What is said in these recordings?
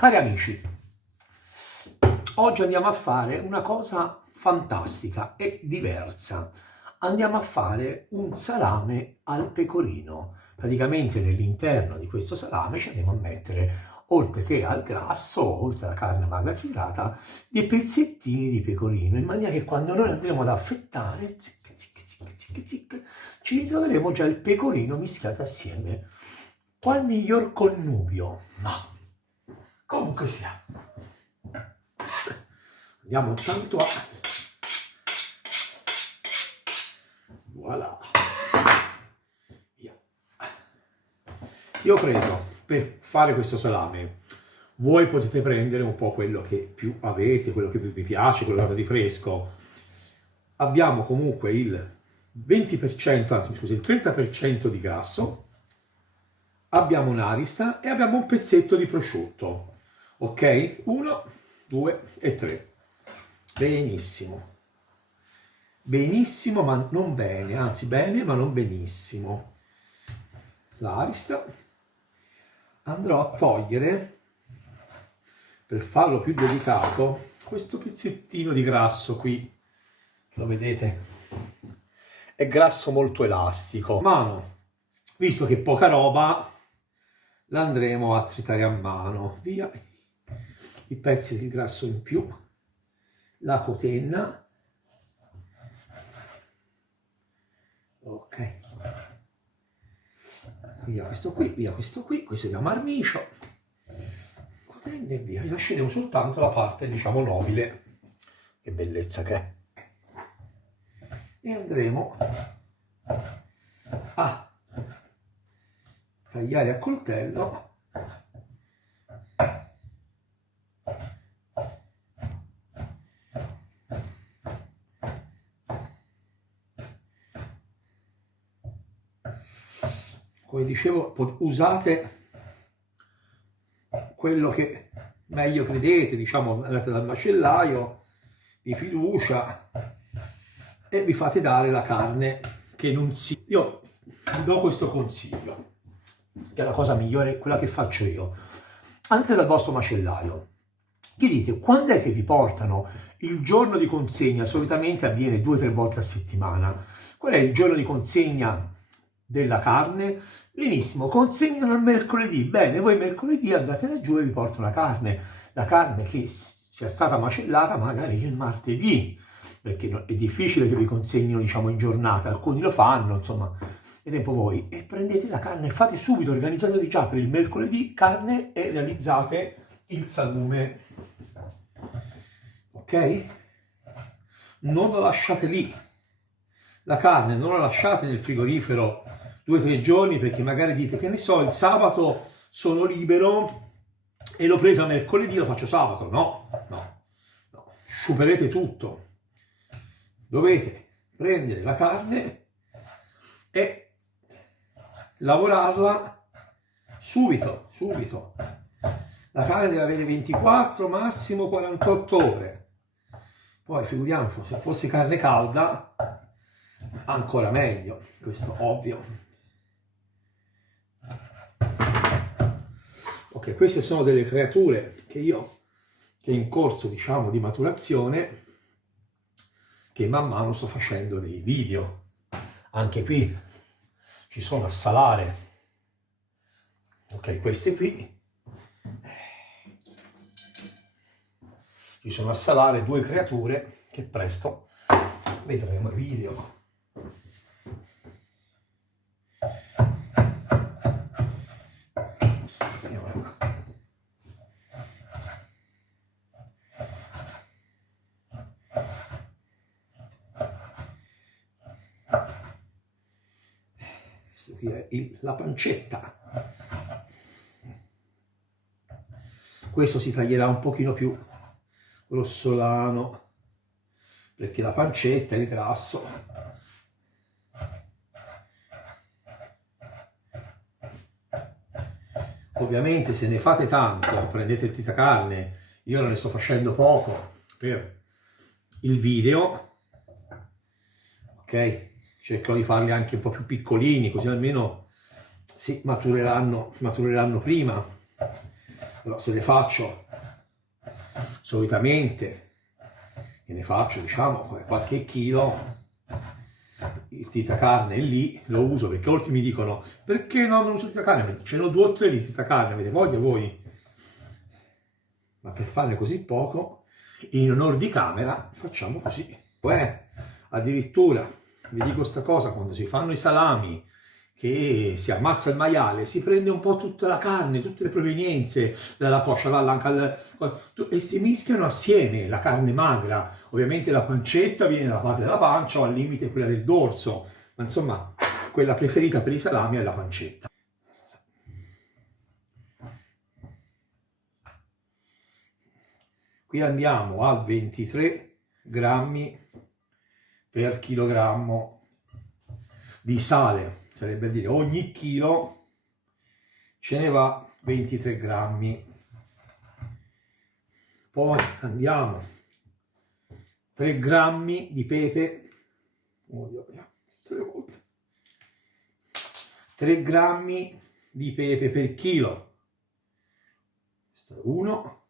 Cari amici, oggi andiamo a fare una cosa fantastica e diversa. Andiamo a fare un salame al pecorino. Praticamente nell'interno di questo salame ci andiamo a mettere, oltre che al grasso, oltre alla carne magra tritata, dei pezzettini di pecorino, in maniera che quando noi andremo ad affettare, zic, zic, zic, zic, zic, ci ritroveremo già il pecorino mischiato assieme. Qual miglior connubio? No. Comunque sia, andiamo tanto a... Voilà. Io ho preso, per fare questo salame, voi potete prendere un po' quello che più avete, quello che più vi piace, quello che avete di fresco. Abbiamo comunque il 20%, anzi scusi, il 30% di grasso, abbiamo un'arista e abbiamo un pezzetto di prosciutto. Ok? 1, 2 e 3. Benissimo. Benissimo, ma non bene. Anzi, bene, ma non benissimo. L'arista. Andrò a togliere, per farlo più delicato, questo pezzettino di grasso qui. Lo vedete? È grasso molto elastico. Mano, visto che poca roba, l'andremo a tritare a mano. Via i pezzi di grasso in più, la cotenna, ok, via questo qui, questo è da marmicio, cotenna e via, lasceremo soltanto la parte, diciamo, nobile, che bellezza che è, e andremo a tagliare a coltello come dicevo. Usate quello che meglio credete, diciamo, andate dal macellaio di fiducia e vi fate dare la carne che non si... Io vi do questo consiglio, che è la cosa migliore, quella che faccio io. Andate dal vostro macellaio, gli dite quando è che vi portano il giorno di consegna. Solitamente avviene 2 o 3 volte a settimana. Qual è il giorno di consegna della carne? Benissimo, consegnano il mercoledì. Bene, voi mercoledì andate laggiù e vi portano la carne che sia stata macellata magari il martedì, perché è difficile che vi consegnino, diciamo, in giornata. Alcuni lo fanno, insomma, è tempo voi, e prendete la carne, fate subito, organizzatevi già per il mercoledì carne e realizzate il salume, ok? Non la lasciate lì, la carne non la lasciate nel frigorifero 2 o 3 giorni, perché magari dite, che ne so, il sabato sono libero e l'ho presa mercoledì, lo faccio sabato. No, sciuperete tutto. Dovete prendere la carne e lavorarla subito. La carne deve avere 24, massimo 48 ore. Poi figuriamoci, se fosse carne calda, ancora meglio, questo ovvio. Ok, queste sono delle creature che in corso, diciamo, di maturazione, che man mano sto facendo dei video. Anche qui ci sono a salare, ok, queste qui ci sono a salare 2 creature che presto vedremo i video. Qui è la pancetta. Questo si taglierà un pochino più grossolano, perché la pancetta è il grasso. Ovviamente se ne fate tanto prendete il tritacarne. Io ne sto facendo poco per il video, ok? Cercherò di farli anche un po' più piccolini, così almeno si matureranno prima. Però se le faccio solitamente, che ne faccio diciamo qualche chilo, il tritacarne è lì, lo uso perché molti mi dicono perché no, non uso il tritacarne? Ce n'ho 2 o 3 di tritacarne, avete voglia voi? Ma per farne così poco, in onor di camera, facciamo così. Addirittura, vi dico sta cosa, quando si fanno i salami, che si ammazza il maiale, si prende un po' tutta la carne, tutte le provenienze dalla coscia, dall'anca, e si mischiano assieme, la carne magra, ovviamente la pancetta viene dalla parte della pancia o al limite quella del dorso, ma insomma quella preferita per i salami è la pancetta. Qui andiamo a 23 grammi per chilogrammo di sale. Sarebbe a dire ogni chilo ce ne va 23 grammi. Poi andiamo 3 grammi di pepe, 3 grammi di pepe per chilo. Questo è 1,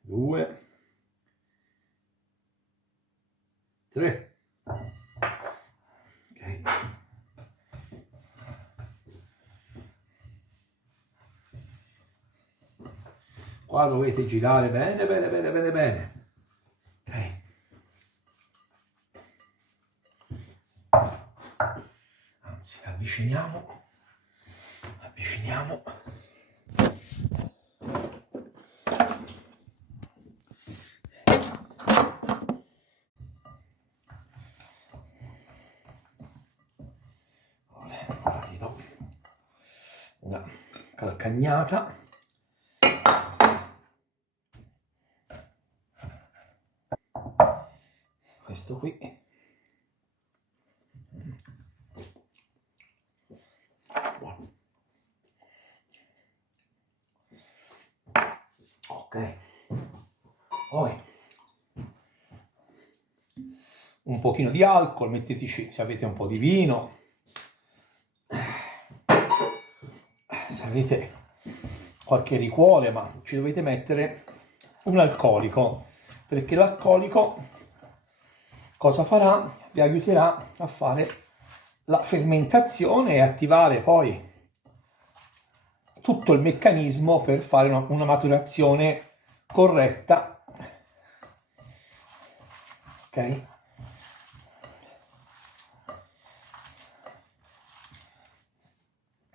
2, 3. Qua dovete girare bene, bene, bene, bene, bene. Ok. Anzi, avviciniamo. Ora gli do una calcagnata. Questo qui. Buono. Ok. Poi un pochino di alcol, metteteci se avete un po' di vino. Se avete qualche liquore, ma ci dovete mettere un alcolico, perché l'alcolico cosa farà? Vi aiuterà a fare la fermentazione e attivare poi tutto il meccanismo per fare una maturazione corretta. Ok?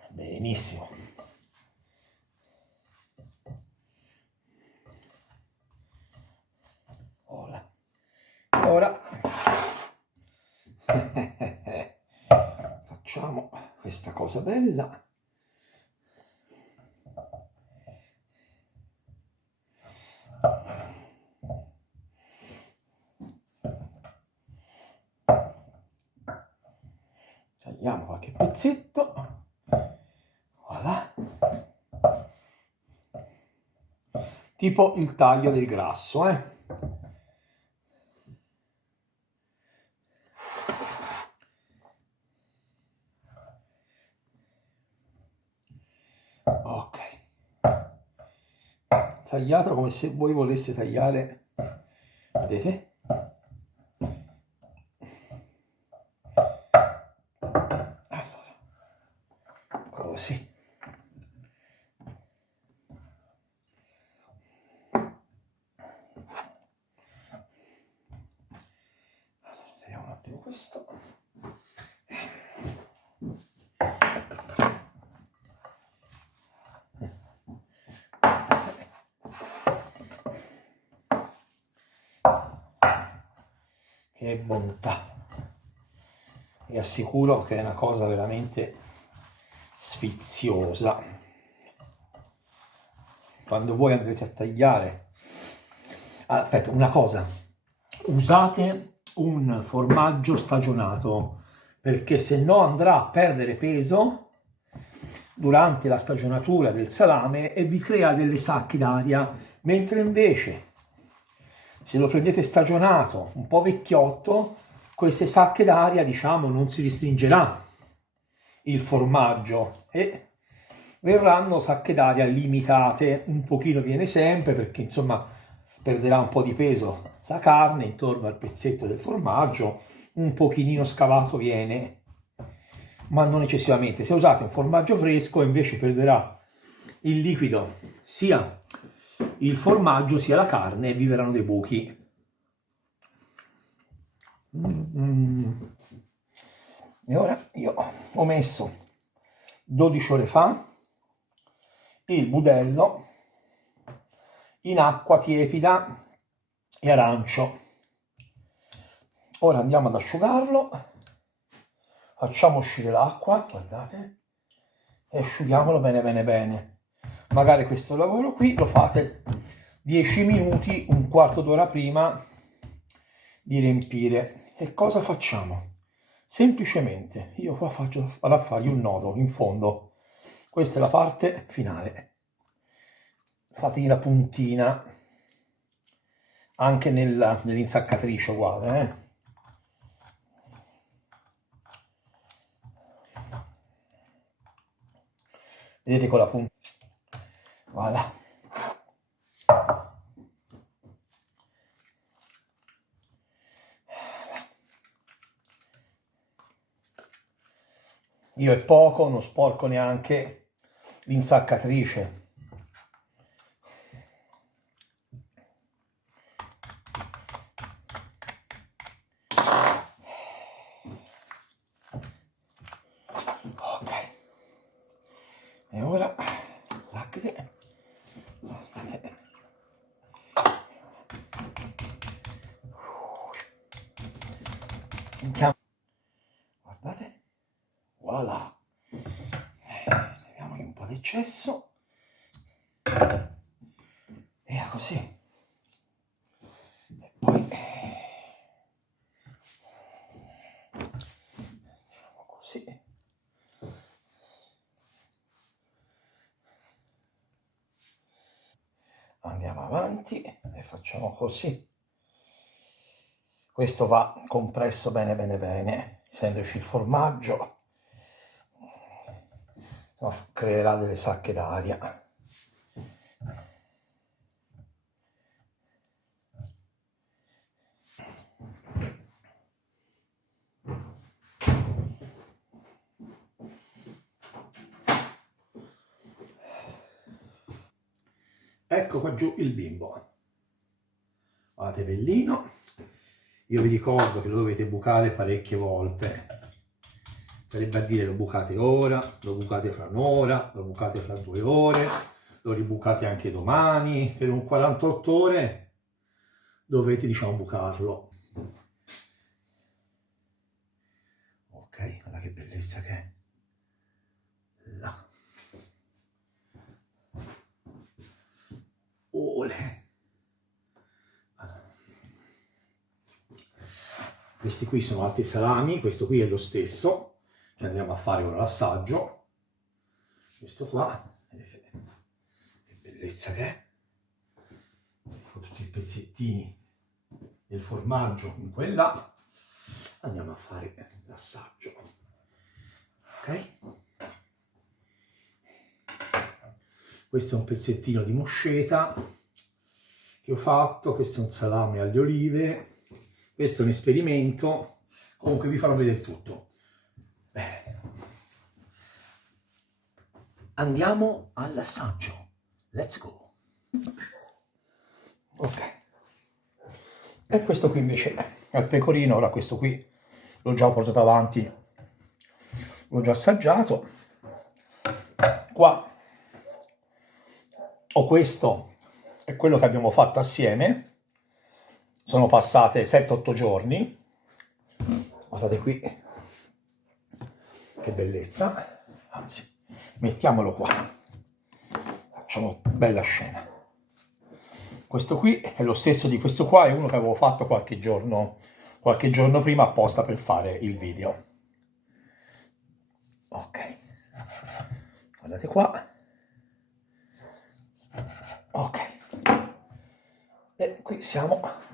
Benissimo. Ora facciamo questa cosa bella. Tagliamo qualche pezzetto. Voilà. Tipo il taglio del grasso, Ok. Tagliato come se voi voleste tagliare, vedete? Allora, così. Allora, vediamo un attimo questo. Che bontà! Vi assicuro che è una cosa veramente sfiziosa. Quando voi andrete a tagliare, aspetta, una cosa, usate un formaggio stagionato, perché se no andrà a perdere peso durante la stagionatura del salame e vi crea delle sacche d'aria, mentre invece se lo prendete stagionato, un po' vecchiotto, queste sacche d'aria, diciamo, non si restringerà il formaggio e verranno sacche d'aria limitate, un pochino viene sempre perché insomma perderà un po' di peso la carne intorno al pezzetto del formaggio, un pochino scavato viene, ma non eccessivamente. Se usate un formaggio fresco invece perderà il liquido sia il formaggio sia la carne e vi verranno dei buchi. E ora io ho messo 12 ore fa il budello in acqua tiepida e arancio. Ora andiamo ad asciugarlo, facciamo uscire l'acqua, guardate, e asciughiamolo bene bene bene. Magari questo lavoro qui lo fate 10 minuti, un quarto d'ora prima di riempire. E cosa facciamo? Semplicemente io qua vado a fargli un nodo in fondo. Questa è la parte finale. Fategli la puntina anche nell'insaccatrice uguale, Vedete con la puntina? Voilà. Io è poco, non sporco neanche l'insaccatrice. Ok. E ora guardate. Guardate. Voilà. Leviamogli un po' d'eccesso. E così. E poi facciamo così. Andiamo avanti e facciamo così. Questo va compresso bene bene bene, essendoci il formaggio, creerà delle sacche d'aria. Ecco qua giù il bimbo. Guardate bellino. Io vi ricordo che lo dovete bucare parecchie volte. Sarebbe a dire lo bucate ora, lo bucate fra un'ora, lo bucate fra 2 ore, lo ribucate anche domani. Per un 48 ore dovete, diciamo, bucarlo. Ok, guarda che bellezza che è. Là. Ole. Questi qui sono altri salami, questo qui è lo stesso, che andiamo a fare ora l'assaggio. Questo qua, vedete che bellezza che è, con tutti i pezzettini del formaggio in quella. Andiamo a fare l'assaggio. Ok? Questo è un pezzettino di mosceta che ho fatto, questo è un salame alle olive. Questo è un esperimento, comunque vi farò vedere tutto. Bene. Andiamo all'assaggio. Let's go. Ok. E questo qui invece è il pecorino, ora questo qui l'ho già portato avanti, l'ho già assaggiato. Qua ho questo, è quello che abbiamo fatto assieme. Sono passate 7-8 giorni. Guardate qui che bellezza. Anzi, mettiamolo qua, facciamo bella scena. Questo qui è lo stesso di questo qua, è uno che avevo fatto qualche giorno prima apposta per fare il video. Ok, guardate qua. Ok, e qui siamo.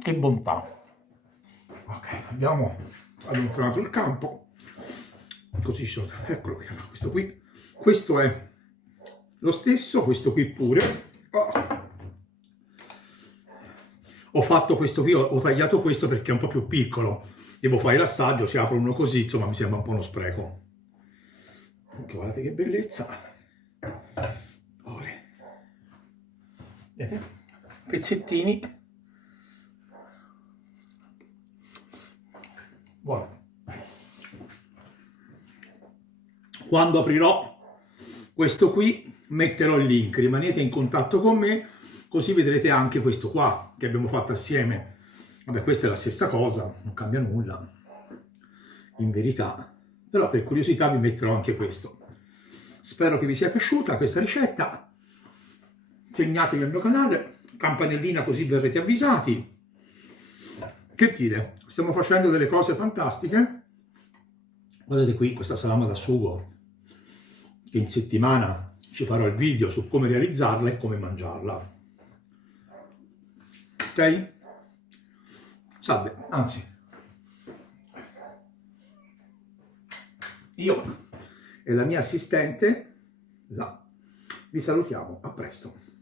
Che bontà. Ok, abbiamo allontanato il campo, così ci sono, eccolo qui, questo qui, questo è lo stesso, questo qui pure. Ho fatto questo qui, ho tagliato questo perché è un po' più piccolo, devo fare l'assaggio, si apre uno così, insomma mi sembra un po' uno spreco. Guardate che bellezza. Vedete? Pezzettini. Buono. Quando aprirò questo qui metterò il link, rimanete in contatto con me, così vedrete anche questo qua che abbiamo fatto assieme. Vabbè, questa è la stessa cosa, non cambia nulla in verità, però per curiosità vi metterò anche questo. Spero che vi sia piaciuta questa ricetta, segnatevi al mio canale, campanellina così verrete avvisati. Che dire, stiamo facendo delle cose fantastiche. Guardate qui questa salama da sugo, che in settimana ci farò il video su come realizzarla e come mangiarla. Ok? Salve, anzi, io e la mia assistente, là, vi salutiamo, a presto.